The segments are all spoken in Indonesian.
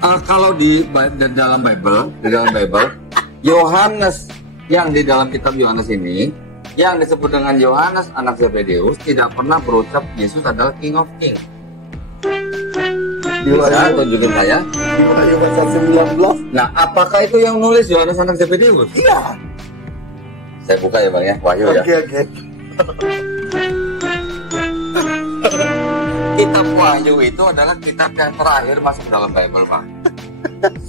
Kalau di dalam Bible, Yohanes yang di dalam kitab Yohanes ini, yang disebut dengan Yohanes anak Zebedeus, tidak pernah berucap Yesus adalah King of King. Bisa tunjukin saya? Di Wahyu pasal 19. Nah, apakah itu yang nulis Yohanes anak Zebedeus? Iya. Saya buka ya Bang ya, Wahyu ya. Oke. Kitab Wahyu itu adalah kitab yang terakhir masuk dalam Bible, Pak.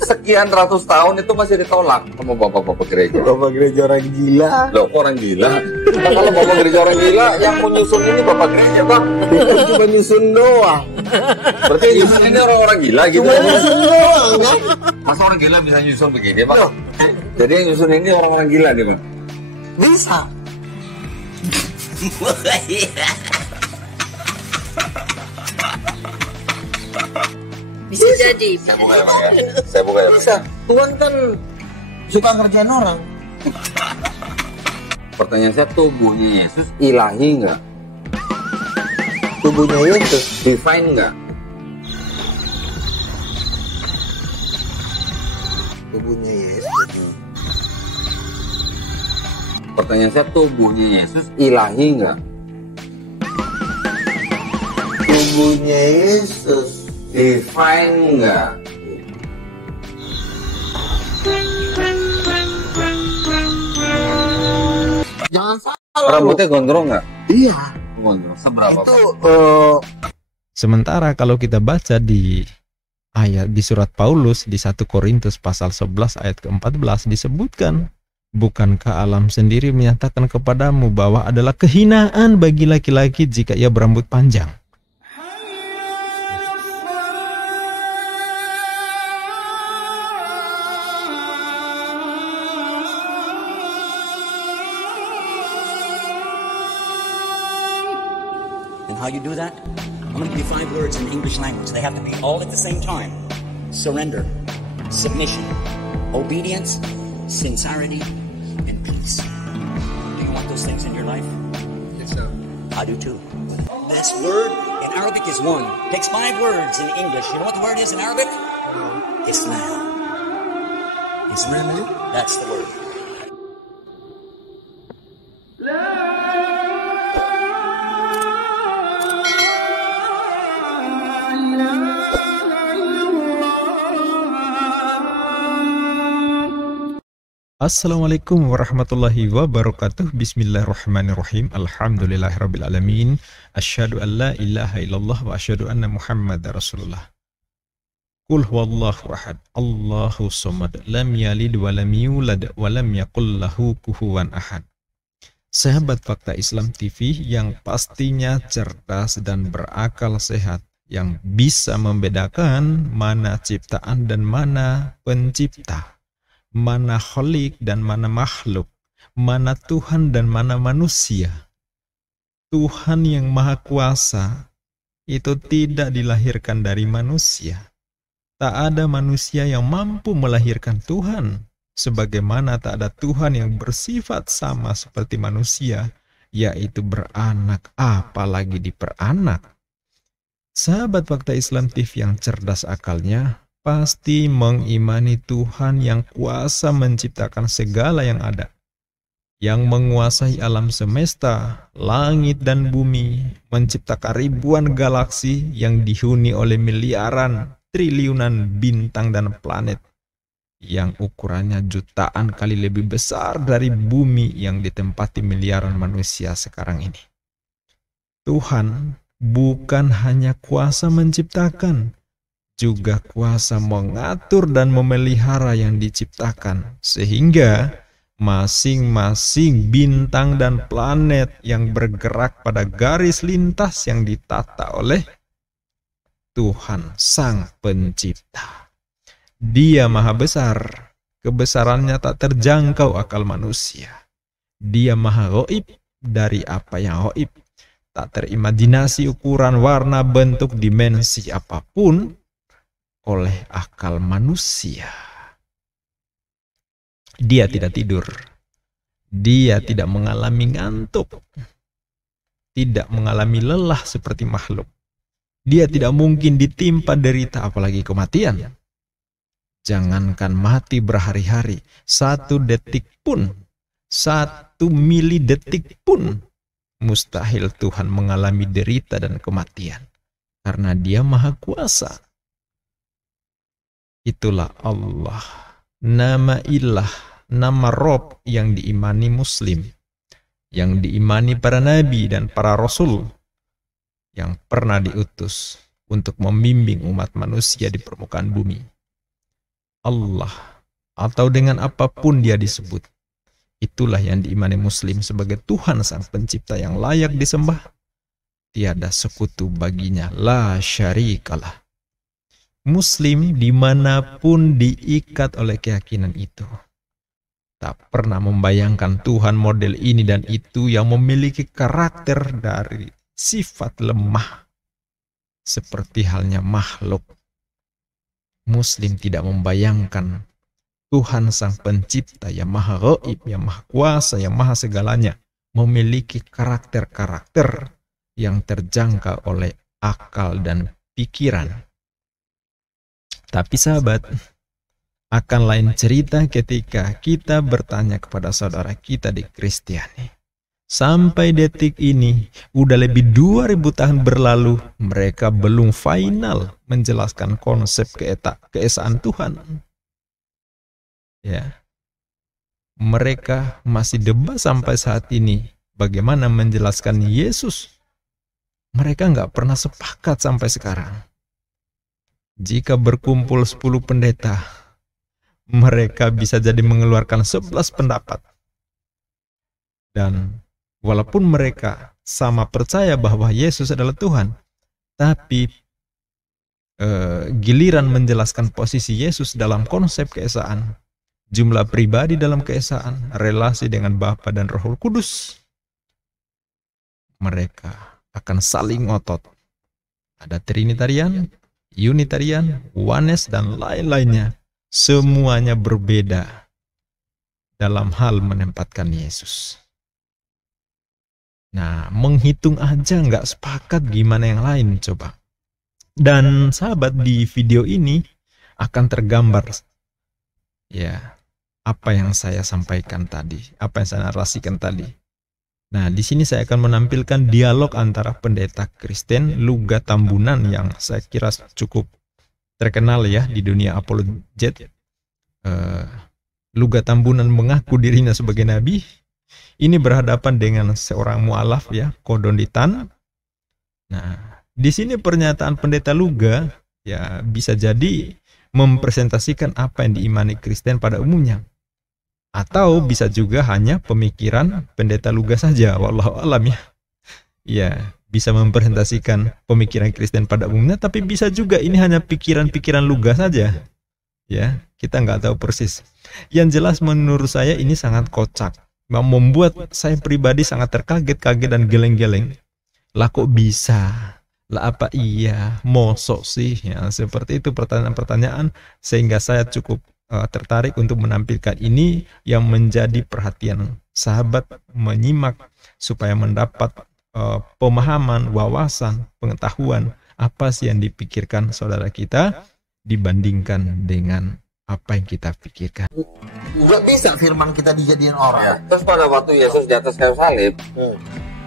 Sekian ratus tahun itu masih ditolak sama bapak-bapak gereja. Bapak gereja orang gila. Loh, kok orang gila? Nah, kalau bapak gereja orang gila, yang menyusun ini bapak gereja, Bang. Itu cuma nyusun doang. Berarti yang nyusun ini orang-orang gila gitu. Cuma nyusun doang kan? Masa orang gila bisa nyusun begini, Pak? Jadi yang nyusun ini orang-orang gila nih, Bang. Bisa. Bisa jadi. Saya buka ya, Bang ya. Saya buka ya, Bang. Bisa. Tuhan kan suka ngerjain orang. Pertanyaan saya, tubuhnya Yesus ilahi nggak? Tubuhnya Yesus. Divine nggak? Tubuhnya Yesus. Pertanyaan saya, tubuhnya Yesus ilahi nggak? Tubuhnya Yesus. Divine nggak? Jangan salah. Rambutnya gondrong nggak? Iya. Gondrong. Seberapa? Itu Sementara kalau kita baca di ayat di surat Paulus di 1 Korintus pasal 11 ayat ke-14 disebutkan, bukankah alam sendiri menyatakan kepadamu bahwa adalah kehinaan bagi laki-laki jika ia berambut panjang? And how you do that? I'm going to give you 5 words in the English language. They have to be all at the same time. Surrender, submission, obedience, sincerity, and peace. Do you want those things in your life? Yes, sir. I do too. This word in Arabic is one. Takes 5 words in English. You know what the word is in Arabic? Islam. Islam? That's the word. Assalamualaikum warahmatullahi wabarakatuh. Bismillahirrahmanirrahim. Alhamdulillahirrabbilalamin. Asyhadu an la ilaha illallah wa asyhadu anna Muhammadar Rasulullah. Qul huwallahu ahad, Allahu somad, lam yalid wa lam yulad wa lam yakul lahu kufuwan ahad. Sahabat Fakta Islam TV yang pastinya cerdas dan berakal sehat, yang bisa membedakan mana ciptaan dan mana pencipta, mana khalik dan mana makhluk, mana Tuhan dan mana manusia. Tuhan yang Maha Kuasa itu tidak dilahirkan dari manusia. Tak ada manusia yang mampu melahirkan Tuhan, sebagaimana tak ada Tuhan yang bersifat sama seperti manusia, yaitu beranak, apalagi diperanak. Sahabat Fakta Islam TV yang cerdas akalnya pasti mengimani Tuhan yang kuasa menciptakan segala yang ada, yang menguasai alam semesta, langit dan bumi, menciptakan ribuan galaksi yang dihuni oleh miliaran, triliunan bintang dan planet, yang ukurannya jutaan kali lebih besar dari bumi yang ditempati miliaran manusia sekarang ini. Tuhan bukan hanya kuasa menciptakan, juga kuasa mengatur dan memelihara yang diciptakan, sehingga masing-masing bintang dan planet yang bergerak pada garis lintas yang ditata oleh Tuhan Sang Pencipta. Dia Maha Besar, kebesarannya tak terjangkau akal manusia. Dia Maha Ghaib, dari apa yang ghaib, tak terimajinasi ukuran, warna, bentuk, dimensi apapun oleh akal manusia. Dia tidak tidur, dia tidak mengalami ngantuk, tidak mengalami lelah seperti makhluk. Dia tidak mungkin ditimpa derita apalagi kematian. Jangankan mati berhari-hari, 1 detik pun, 1 milidetik pun, mustahil Tuhan mengalami derita dan kematian. Karena Dia Maha Kuasa. Itulah Allah. Nama ilah, nama Rob yang diimani Muslim. Yang diimani para nabi dan para rasul. Yang pernah diutus untuk membimbing umat manusia di permukaan bumi. Allah, atau dengan apapun Dia disebut, itulah yang diimani Muslim sebagai Tuhan Sang Pencipta yang layak disembah. Tiada sekutu baginya, la syarikalah. Muslim dimanapun diikat oleh keyakinan itu, tak pernah membayangkan Tuhan model ini dan itu yang memiliki karakter dari sifat lemah, seperti halnya makhluk. Muslim tidak membayangkan Tuhan Sang Pencipta yang Maha Gaib, yang Maha Kuasa, yang Maha segalanya, memiliki karakter-karakter yang terjangkau oleh akal dan pikiran. Tapi sahabat, akan lain cerita ketika kita bertanya kepada saudara kita di Kristiani. Sampai detik ini, udah lebih 2000 tahun berlalu, mereka belum final menjelaskan konsep keesaan Tuhan. Ya, mereka masih debat sampai saat ini bagaimana menjelaskan Yesus. Mereka nggak pernah sepakat sampai sekarang. Jika berkumpul 10 pendeta, mereka bisa jadi mengeluarkan 11 pendapat. Dan walaupun mereka sama percaya bahwa Yesus adalah Tuhan, tapi giliran menjelaskan posisi Yesus dalam konsep keesaan, jumlah pribadi dalam keesaan, relasi dengan Bapa dan Roh Kudus, mereka akan saling ngotot. Ada Trinitarian, Unitarian, Oneness, dan lain-lainnya. Semuanya berbeda dalam hal menempatkan Yesus. Nah, menghitung aja nggak sepakat, gimana yang lain coba. Dan sahabat, di video ini akan tergambar ya apa yang saya sampaikan tadi, apa yang saya narasikan tadi. Nah, di sini saya akan menampilkan dialog antara pendeta Kristen Luga Tambunan yang saya kira cukup terkenal ya di dunia apologet. Luga Tambunan mengaku dirinya sebagai nabi. Ini berhadapan dengan seorang mualaf ya, Kodonditan. Nah, di sini pernyataan pendeta Luga ya bisa jadi mempresentasikan apa yang diimani Kristen pada umumnya. Atau bisa juga hanya pemikiran pendeta Luga saja, wallahu alam ya. Ya, bisa mempresentasikan pemikiran Kristen pada umumnya, tapi bisa juga ini hanya pikiran-pikiran Luga saja. Ya, kita nggak tahu persis. Yang jelas menurut saya ini sangat kocak. Membuat saya pribadi sangat terkaget-kaget dan geleng-geleng. Lah kok bisa? Lah apa iya? Mosok sih? Ya, seperti itu pertanyaan-pertanyaan sehingga saya cukup tertarik untuk menampilkan ini yang menjadi perhatian sahabat menyimak supaya mendapat pemahaman, wawasan, pengetahuan apa sih yang dipikirkan saudara kita dibandingkan dengan apa yang kita pikirkan. Nggak bisa firman kita dijadiin orang. Ya. Terus pada waktu Yesus di atas kayu salib,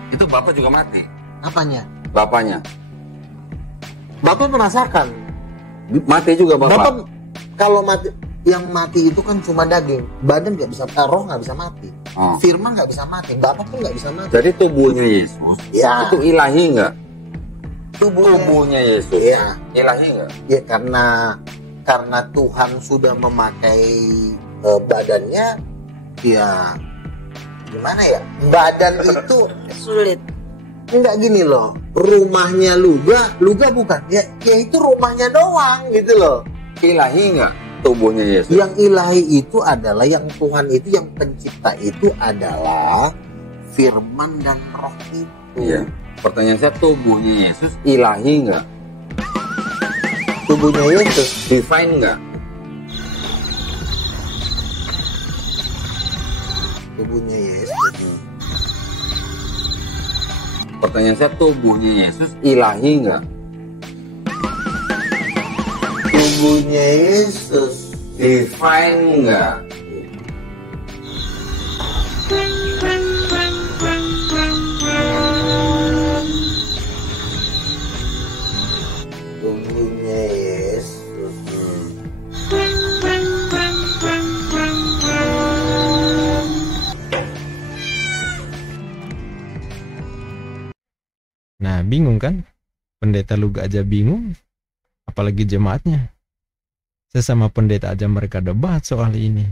itu Bapak juga mati. Apanya? Bapaknya Bapak merasakan. mati juga Bapak. Bapak kalau mati, yang mati itu kan cuma daging, badan nggak bisa, roh nggak bisa mati, firman nggak bisa mati, Bapak pun nggak bisa mati. Jadi tubuhnya Yesus Ya. itu ilahi nggak? Tubuhnya Yesus ya, ilahi nggak? ya karena Tuhan sudah memakai badannya, ya gimana ya? Badan itu Sulit. enggak gini loh. Rumahnya Luga bukan. Ya itu rumahnya doang gitu loh. Ilahi nggak tubuhnya Yesus? Yang ilahi itu adalah yang Tuhan itu, yang pencipta itu adalah firman dan roh itu. Iya. Pertanyaan saya, tubuhnya Yesus ilahi nggak? Tubuhnya Yesus Divine nggak? tubuhnya Yesus. Pertanyaan saya, tubuhnya Yesus ilahi nggak? Tubuhnya Yesus Define enggak? Tubuhnya Yesus. Nah, bingung kan? Pendeta Luga aja bingung, apalagi jemaatnya. Sesama pendeta aja mereka debat soal ini.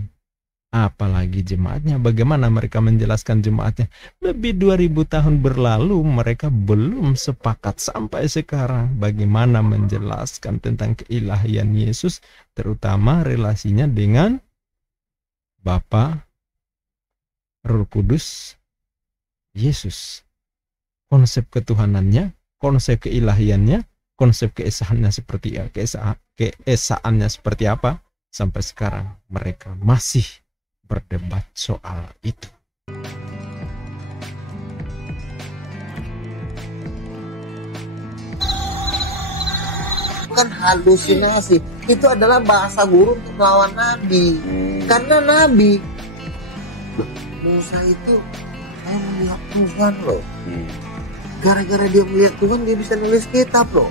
Apalagi jemaatnya, bagaimana mereka menjelaskan jemaatnya? Lebih 2000 tahun berlalu mereka belum sepakat sampai sekarang bagaimana menjelaskan tentang keilahian Yesus, terutama relasinya dengan Bapa, Roh Kudus, Yesus. Konsep ketuhanannya, konsep keilahiannya, konsep keesaannya seperti keesaannya seperti apa, sampai sekarang mereka masih berdebat soal itu. Bukan halusinasi, itu adalah bahasa guru untuk melawan Nabi. Karena Nabi Musa itu melihat Tuhan loh. Gara-gara dia melihat Tuhan dia bisa nulis kitab loh.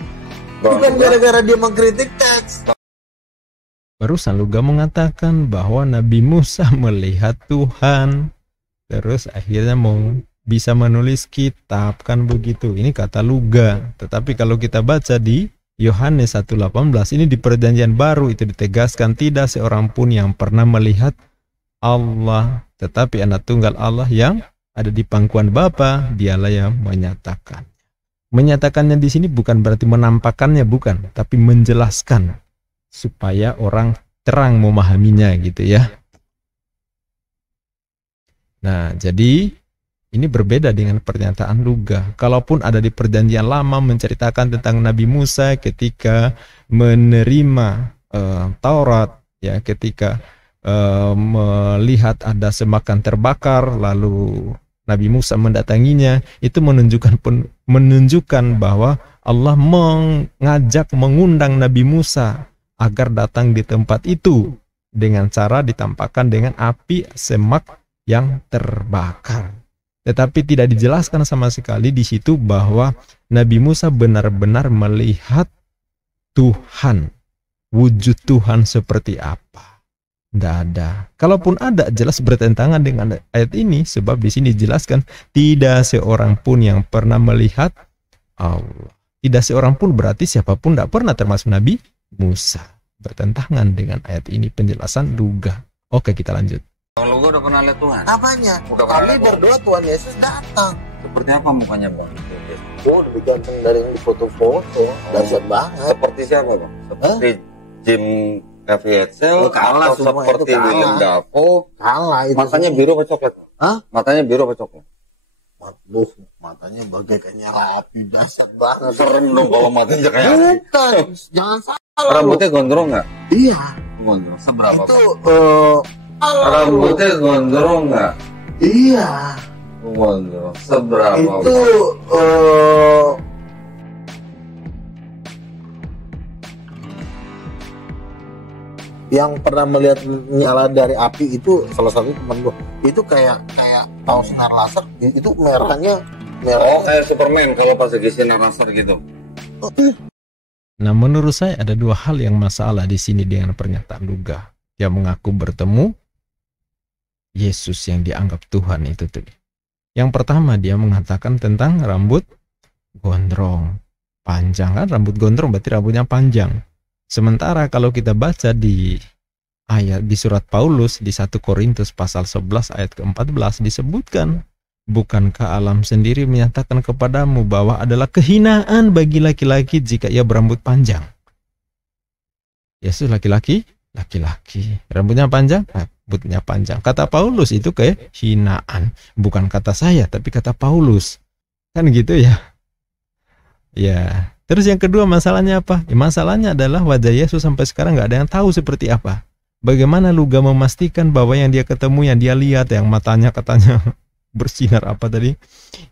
Bukan gara-gara dia mengkritik teks. Barusan Luga mengatakan bahwa Nabi Musa melihat Tuhan, terus akhirnya mau bisa menulis kitab, kan begitu. Ini kata Luga. Tetapi kalau kita baca di Yohanes 1:18, ini di perjanjian baru itu ditegaskan tidak seorang pun yang pernah melihat Allah, tetapi anak tunggal Allah yang ada di pangkuan Bapa, dialah yang menyatakan. Menyatakannya di sini bukan berarti menampakkannya, bukan, tapi menjelaskan supaya orang terang memahaminya gitu ya. Nah, jadi ini berbeda dengan pernyataan Luga. Kalaupun ada di perjanjian lama menceritakan tentang Nabi Musa ketika menerima Taurat, ya, ketika melihat ada semakan terbakar, lalu Nabi Musa mendatanginya, itu menunjukkan bahwa Allah mengundang Nabi Musa agar datang di tempat itu dengan cara ditampakkan dengan api semak yang terbakar. Tetapi tidak dijelaskan sama sekali di situ bahwa Nabi Musa benar-benar melihat Tuhan, wujud Tuhan seperti apa. Tidak ada. Kalaupun ada, jelas bertentangan dengan ayat ini, sebab di sini dijelaskan tidak seorang pun yang pernah melihat Allah. Tidak seorang pun berarti siapapun tidak pernah, termasuk Nabi Musa. Bertentangan dengan ayat ini penjelasan Luga. Oke, kita lanjut. Kalau gue udah pernah lihat Tuhan. Apanya? Kami berdoa Tuhan Yesus datang. Seperti apa mukanya bang? Oh, lebih ganteng dari yang di foto-foto. Dahsyat banget. Seperti siapa bang? Seperti Jim Caviezel, kalah atau semua seperti itu kalah. William Dafoe? Kalah itu. Matanya semua. biru apa coklat? Hah? Matanya biru apa coklat? Matanya bagaikannya rapi, dahsyat banget. Serem dong kalau matanya kayak Bukan, jangan salah. Rambutnya gondrong nggak? Iya. Gondrong. Seberapa? Itu Rambutnya gondrong nggak? iya. Gondrong. Seberapa? Itu yang pernah melihat nyala dari api itu salah satu teman gue. Itu kayak tahu sinar laser, itu merahnya Oh, kayak Superman kalau pas lagi sinar laser gitu. Nah, menurut saya ada dua hal yang masalah di sini dengan pernyataan Luga. Dia mengaku bertemu Yesus yang dianggap Tuhan itu tuh. Yang pertama, dia mengatakan tentang rambut gondrong. Panjang kan, rambut gondrong berarti rambutnya panjang. Sementara kalau kita baca di ayat di surat Paulus di 1 Korintus pasal 11 ayat ke-14 disebutkan, bukankah alam sendiri menyatakan kepadamu bahwa adalah kehinaan bagi laki-laki jika ia berambut panjang? Yesus laki-laki, rambutnya panjang, rambutnya panjang. Kata Paulus itu kehinaan, bukan kata saya tapi kata Paulus. Kan gitu ya. Ya. Terus yang kedua masalahnya apa? Ya, masalahnya adalah wajah Yesus sampai sekarang nggak ada yang tahu seperti apa. Bagaimana Luga memastikan bahwa yang dia ketemu, yang dia lihat, yang matanya katanya bersinar apa tadi,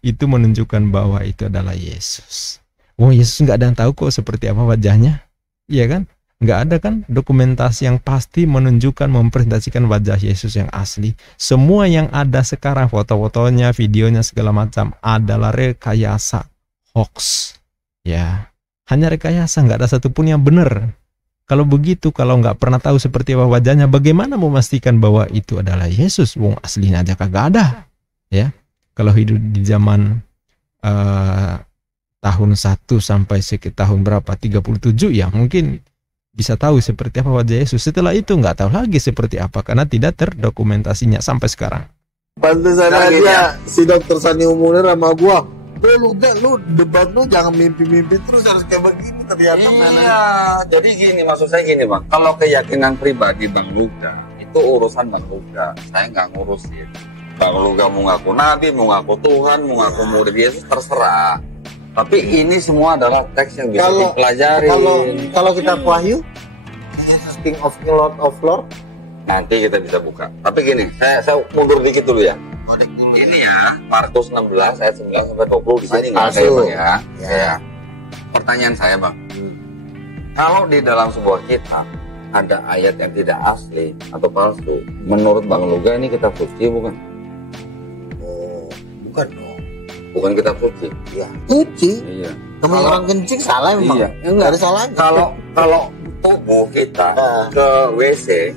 itu menunjukkan bahwa itu adalah Yesus. Oh, Yesus nggak ada yang tahu kok seperti apa wajahnya, iya kan? Nggak ada kan dokumentasi yang pasti menunjukkan, mempresentasikan wajah Yesus yang asli. Semua yang ada sekarang, foto-fotonya, videonya, segala macam adalah rekayasa, hoax. Ya, hanya rekayasa, nggak ada satupun yang benar. Kalau begitu, kalau nggak pernah tahu seperti apa wajahnya, bagaimana memastikan bahwa itu adalah Yesus? Wong aslinya aja kagak ada. Ya, kalau hidup di zaman tahun 1 sampai sekitar tahun berapa, 37 ya mungkin bisa tahu seperti apa wajah Yesus. Setelah itu nggak tahu lagi seperti apa karena tidak terdokumentasinya sampai sekarang. Pantesan aja si dokter Sani Umunir sama gua, lu debat lu jangan mimpi-mimpi terus, harus kayak begini ternyata. Iya, jadi gini, maksud saya gini Bang, kalau keyakinan pribadi Bang Luga itu urusan Bang Luga, saya nggak ngurusin. Bang Luga mau ngaku nabi, mau ngaku Tuhan, mau ngaku murid Yesus, terserah. Tapi ini semua adalah teks yang bisa dipelajari. Kalau kita Wahyu, King of King, Lord of Lord, nanti kita bisa buka. Tapi gini, saya mundur dikit dulu ya. Ini ya, Markus 16 ayat 9 sampai 20 di sini nggak ada ya Bang ya. Ya. Pertanyaan saya Bang, kalau di dalam sebuah kitab ada ayat yang tidak asli atau palsu, menurut Bang Luga ini kitab suci bukan? bukan dong. Bukan kitab suci. Iya. Suci. Iya. Temen orang kencing salah memang. Iya. Enggak ada salahnya. Kalau tubuh kita ke WC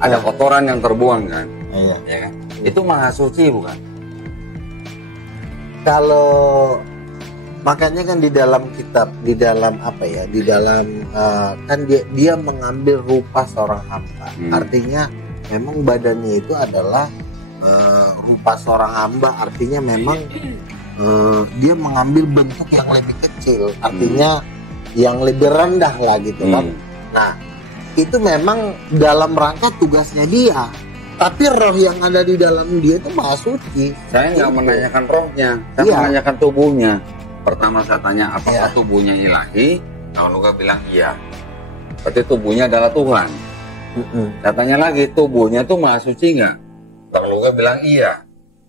ada kotoran yang terbuang kan? Iya. Ya kan? Itu maha suci bukan? Kalau makanya kan di dalam kitab, di dalam apa ya? Di dalam kan dia mengambil rupa seorang hamba. Artinya memang badannya itu adalah rupa seorang hamba. Artinya memang dia mengambil bentuk yang lebih kecil, artinya yang lebih rendah lah gitu kan. Nah itu memang dalam rangka tugasnya dia, tapi roh yang ada di dalam dia itu maha suci. Saya nggak menanyakan rohnya, saya menanyakan tubuhnya. Pertama saya tanya apakah tubuhnya ilahi, kalau Luka bilang iya, berarti tubuhnya adalah Tuhan. Saya tanya lagi, tubuhnya tuh maha suci nggak? Bang Luka bilang iya.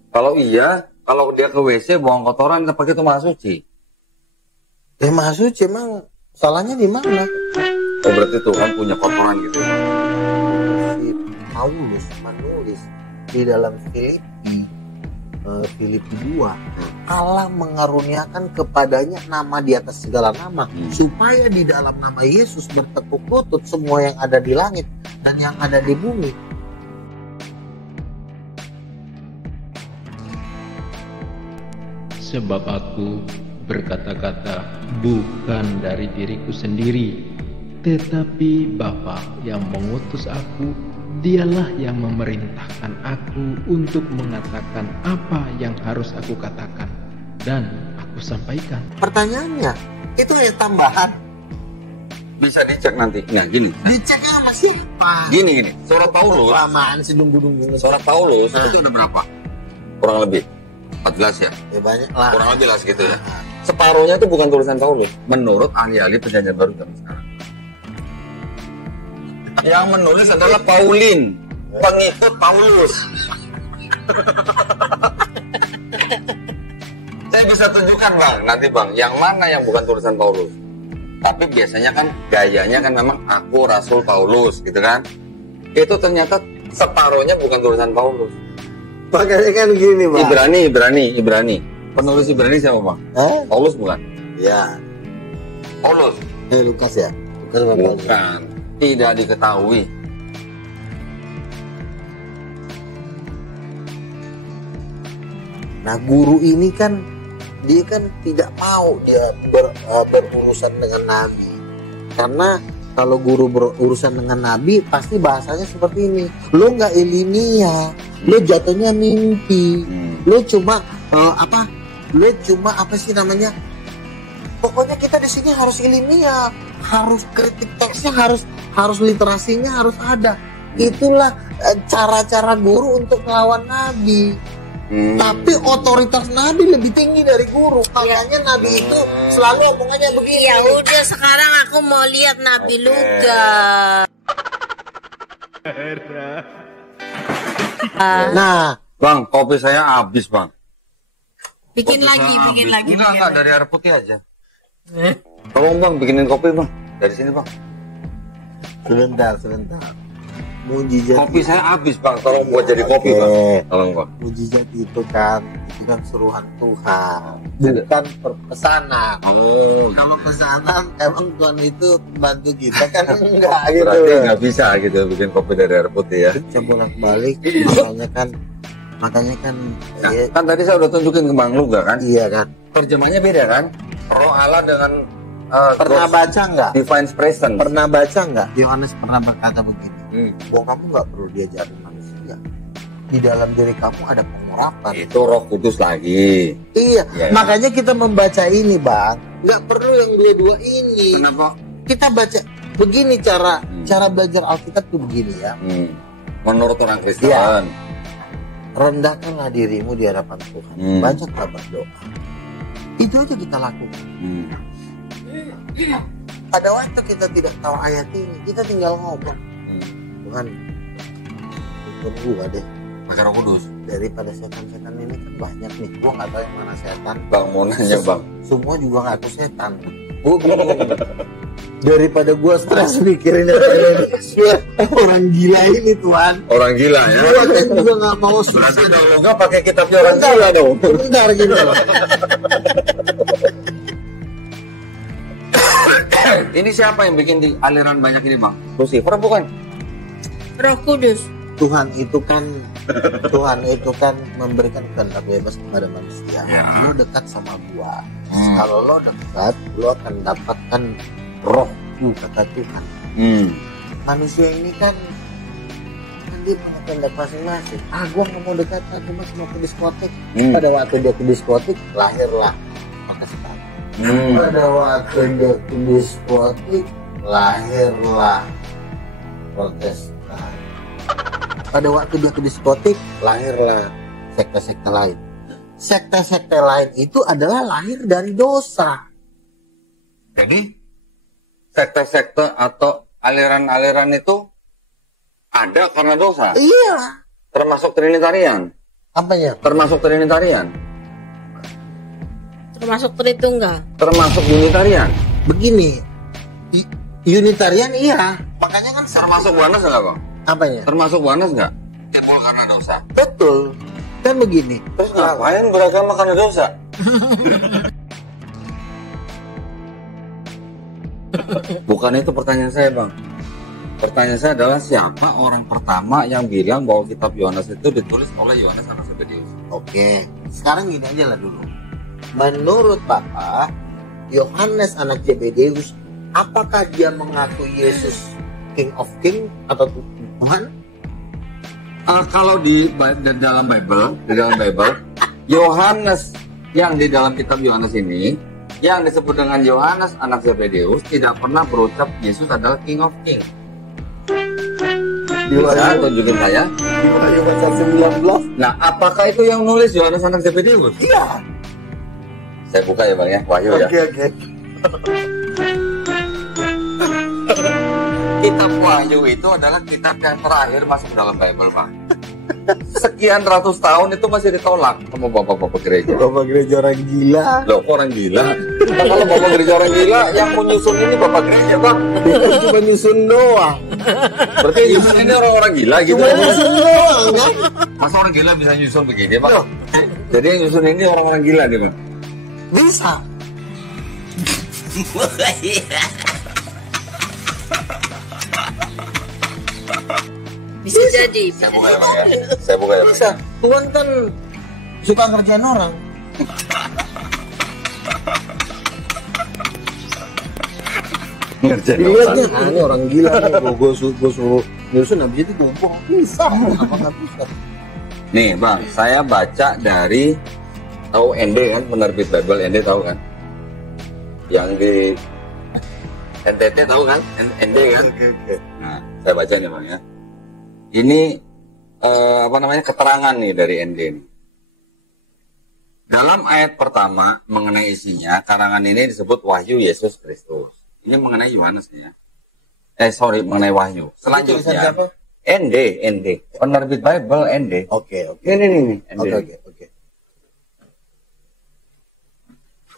Kalau iya, kalau dia ke WC buang kotoran, apakah itu maha suci? Maha suci emang salahnya di mana? Oh berarti Tuhan punya kotoran gitu. Si Paulus menulis di dalam Filipi 2, Allah mengaruniakan kepadanya nama di atas segala nama, supaya di dalam nama Yesus bertekuk lutut semua yang ada di langit dan yang ada di bumi. Sebab aku berkata-kata bukan dari diriku sendiri, tetapi Bapa yang mengutus aku, dialah yang memerintahkan aku untuk mengatakan apa yang harus aku katakan dan aku sampaikan. Pertanyaannya, itu tambahan. Bisa dicek nanti. Nah gini. Diceknya sama siapa? Gini. Surat Paulus. Lamaan sih nunggu-nunggu. Surat Paulus itu udah berapa? Kurang lebih 14 ya? Ya banyak lah. Kurang lebih lah segitu ya. Separuhnya itu bukan tulisan Paulus. Menurut ahli-ahli perjanjian baru zaman sekarang. Yang menulis adalah Paulin, pengikut Paulus. Saya bisa tunjukkan Bang, nanti Bang, yang mana yang bukan tulisan Paulus. Tapi biasanya kan gayanya kan memang aku Rasul Paulus gitu kan. Itu ternyata separuhnya bukan tulisan Paulus. Makanya kan gini Bang. Ibrani. Penulis Ibrani siapa Bang? Paulus bukan? Ya. Paulus. Lukas ya? Bukan. Tidak diketahui. Nah guru ini kan dia kan tidak mau dia berurusan dengan nabi, karena kalau guru berurusan dengan nabi pasti bahasanya seperti ini. Lo nggak ilmiah, lo jatuhnya mimpi, lo cuma apa sih namanya? Pokoknya kita di sini harus ilmiah, harus kritik teksnya, harus literasinya harus ada. Itulah cara-cara guru untuk melawan nabi. Tapi otoritas nabi lebih tinggi dari guru. Kayaknya nabi itu selalu omongannya begini. Ya udah, sekarang aku mau lihat Nabi Luga. Nah, Bang, kopi saya habis Bang. Bikin lagi. Enggak, dari air putih aja. Tolong Bang, bikinin kopi Bang. Dari sini Bang. Sebentar. Mujizat Kopi saya habis bang, tolong buat jadi kopi bang. Tolong bang. Mujizat itu kan suruhan Tuhan, bukan pesanan. Kalau pesanan emang Tuhan itu bantu kita kan enggak gitu. Berarti nggak bisa gitu bikin kopi dari air putih ya. Bolak balik, makanya kan Nah, kan tadi saya udah tunjukin ke Bang Luga kan. iya kan. Terjemahnya beda kan. Roh Allah dengan Pernah God's baca nggak? divine presence. Pernah baca nggak? Yohanes pernah berkata begini, bahwa kamu nggak perlu diajarin manusia. Di dalam diri kamu ada pengurapan. Itu Roh Kudus lagi. Iya, Ya. makanya kita membaca ini, Bang. Nggak perlu yang dua-dua ini. Kenapa? Kita baca begini cara belajar Alkitab tuh begini ya. Menurut orang Kristen. Iya. Rendahkanlah dirimu di hadapan Tuhan. Banyaklah berdoa. Itu aja kita lakukan. Pada waktu kita tidak tahu ayat ini, kita tinggal ngomong. Tuhan, tuntun gua deh. Pakai Roh Kudus. Daripada setan-setan ini kan banyak nih. Gua nggak tahu yang mana setan. Bang mau nanya bang. Semua juga ngaku setan. Gua daripada gua stres mikirin orang gila ini Tuhan. Orang gila ya. Gua kan juga nggak mau Berarti Bang Luga pakai kitabnya orang gila dong. Bentar gitu. Ini siapa yang bikin di aliran banyak ini bang? Lucifer bukan? Roh Kudus. Tuhan itu kan memberikan kehendak bebas kepada manusia. Lo dekat sama gua. Kalau lo dekat, lo akan dapatkan rohku, kata Tuhan. Manusia ini kan dia punya kehendak masing-masing. Gua nggak mau dekat, aku masih mau ke diskotik. Pada waktu dia ke diskotik, lahirlah Protestan. Pada waktu dia ke diskotik, lahirlah Protestan. Pada waktu dia ke diskotik, lahirlah sekte-sekte lain. Sekte-sekte lain itu adalah lahir dari dosa. Jadi sekte-sekte atau aliran-aliran itu ada karena dosa. Iya. Termasuk Trinitarian. Apanya? Termasuk Trinitarian. Termasuk Tritunggal. Termasuk Unitarian. Begini, Unitarian iya. Makanya kan Termasuk Oneness enggak bang? apanya? Termasuk Oneness enggak? Timbul karena dosa. Betul. Kan begini. Terus ngapain beragama karena dosa? Bukan itu pertanyaan saya bang. Pertanyaan saya adalah siapa orang pertama yang bilang bahwa kitab Yohanes itu ditulis oleh Yohanes anak Zebedius? Oke, sekarang gini aja lah dulu. Menurut Bapak, Yohanes anak Zebedius, apakah dia mengaku Yesus King of King atau Tuhan? Kalau di dalam Bible, Yohanes yang di dalam kitab Yohanes ini, yang disebut dengan Yohanes anak Zebedius, tidak pernah berucap Yesus adalah King of King. Bisa tunjukin saya? Di Wahyu pasal 19. Nah, apakah itu yang nulis Yohanes anak Zebedius? Iya. Saya buka ya bang ya, Wahyu ya. Oke. Kitab Wahyu itu adalah kitab yang terakhir masuk dalam Bible bang. Sekian ratus tahun itu masih ditolak sama bapak-bapak gereja. Bapak gereja orang gila. Loh, kok orang gila? Nah, kalau bapak gereja orang gila, yang menyusun ini bapak gereja bang. Dia cuma nyusun doang. Berarti yang nyusun ini orang-orang gila gitu. Cuma nyusun doang kan? Masa orang gila bisa nyusun begini bang? Jadi yang nyusun ini orang-orang gila nih bang. Bisa. Bisa jadi. Saya buka ya bang ya. Saya buka ya bang. Bisa. Tuhan kan suka ngerjain orang. Ngerjain Dilihatnya, ini orang gila nih. Gue suruh nyusun, habis itu gue bisa. Apa nggak bisa? Nih bang, saya baca dari tahu ND kan, penerbit Bible ND tahu kan? Yang di NTT tahu kan? ND kan? Nah, saya baca nih bang ya. Ini apa namanya keterangan nih dari ND. Dalam ayat pertama mengenai isinya, karangan ini disebut Wahyu Yesus Kristus. Ini mengenai Yohanes ya. Mengenai Wahyu. Selanjutnya ND, penerbit Bible ND. Oke. Ini ND. Oke.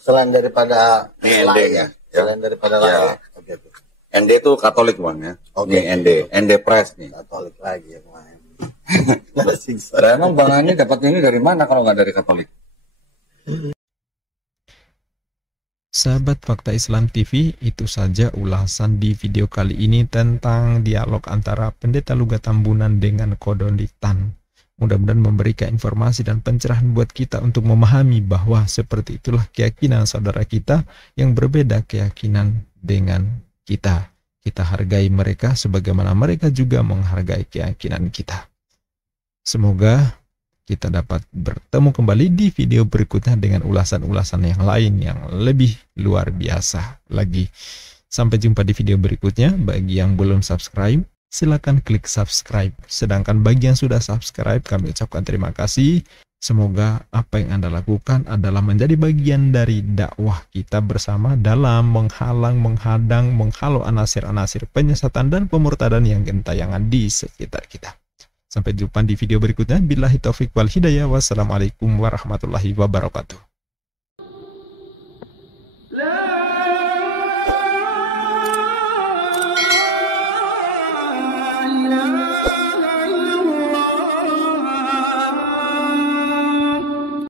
Selain daripada Ini ND lain ya. Selain daripada Ya. lain. Oke. ND itu Katolik bang ya. Oke. Nih ND Press nih. Katolik lagi ya kemarin. Emang Bang Ani dapat ini dari mana kalau nggak dari Katolik? Sahabat Fakta Islam TV, itu saja ulasan di video kali ini tentang dialog antara Pendeta Luga Tambunan dengan Kodonditan. Mudah-mudahan memberikan informasi dan pencerahan buat kita untuk memahami bahwa seperti itulah keyakinan saudara kita yang berbeda keyakinan dengan kita. Kita hargai mereka sebagaimana mereka juga menghargai keyakinan kita. Semoga kita dapat bertemu kembali di video berikutnya dengan ulasan-ulasan yang lain yang lebih luar biasa lagi. Sampai jumpa di video berikutnya. Bagi yang belum subscribe, silakan klik subscribe. Sedangkan bagi yang sudah subscribe, kami ucapkan terima kasih. Semoga apa yang Anda lakukan adalah menjadi bagian dari dakwah kita bersama dalam menghalang, menghadang, menghalau anasir-anasir penyesatan dan pemurtadan yang gentayangan di sekitar kita. Sampai jumpa di video berikutnya. Billahi taufiq wal hidayah. Wassalamualaikum warahmatullahi wabarakatuh.